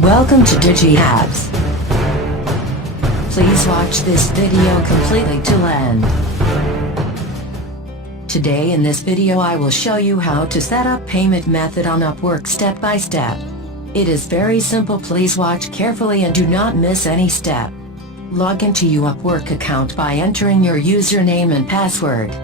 Welcome to DigiHabz. Please watch this video completely till end. Today in this video I will show you how to set up payment method on Upwork step by step. It is very simple, please watch carefully and do not miss any step. Log into your Upwork account by entering your username and password.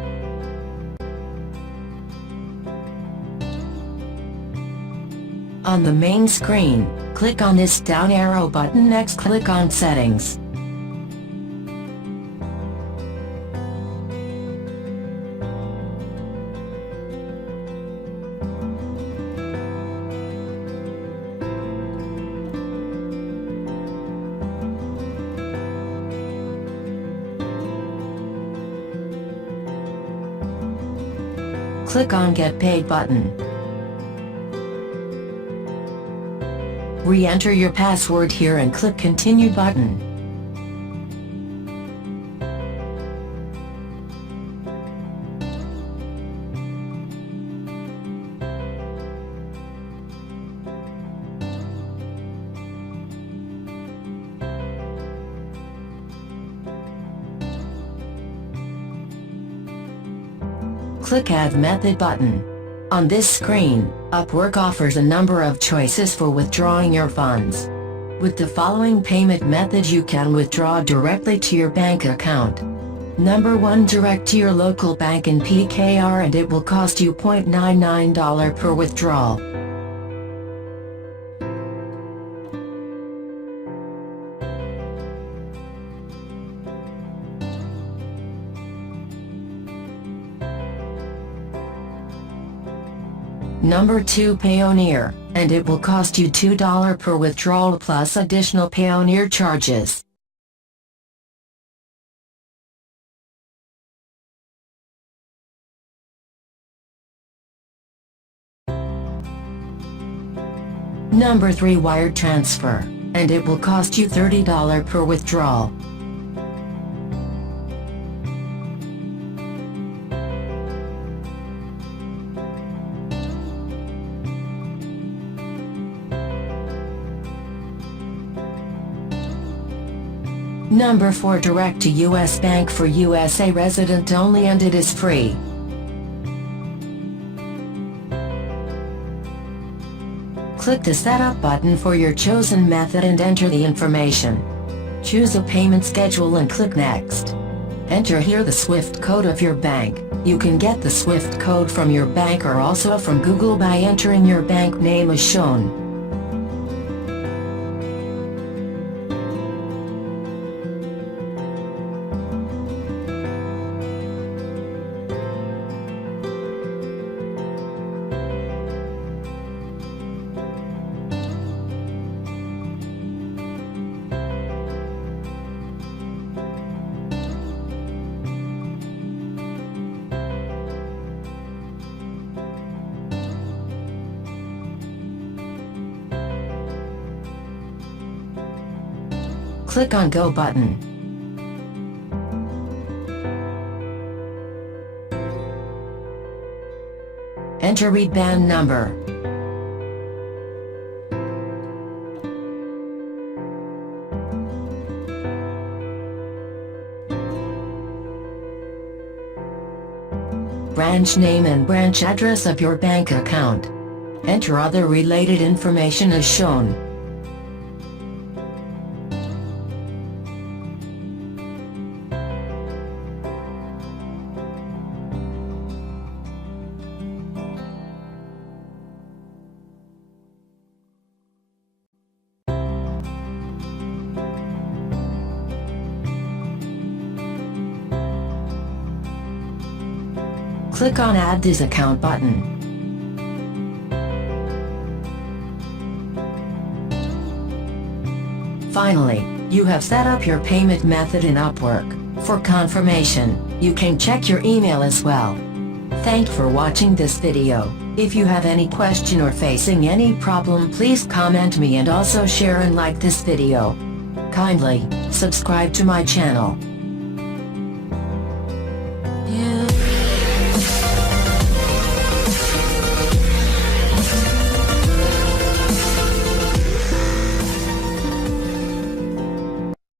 On the main screen, click on this down arrow button, next click on Settings. Click on Get Paid button. Re-enter your password here and click Continue button. Click Add Method button. On this screen, Upwork offers a number of choices for withdrawing your funds. With the following payment methods you can withdraw directly to your bank account. Number 1, direct to your local bank in PKR and it will cost you $0.99 per withdrawal. Number 2, Payoneer, and it will cost you $2 per withdrawal plus additional Payoneer charges. Number 3, Wire Transfer, and it will cost you $30 per withdrawal. Number 4, direct to US Bank for USA resident only and it is free. Click the Setup button for your chosen method and enter the information. Choose a payment schedule and click Next. Enter here the SWIFT code of your bank. You can get the SWIFT code from your bank or also from Google by entering your bank name as shown. Click on Go button. Enter IBAN number. Branch name and branch address of your bank account. Enter other related information as shown. Click on Add this account button. Finally, you have set up your payment method in Upwork. For confirmation, you can check your email as well. Thank you for watching this video. If you have any question or facing any problem, please comment me and also share and like this video. Kindly subscribe to my channel.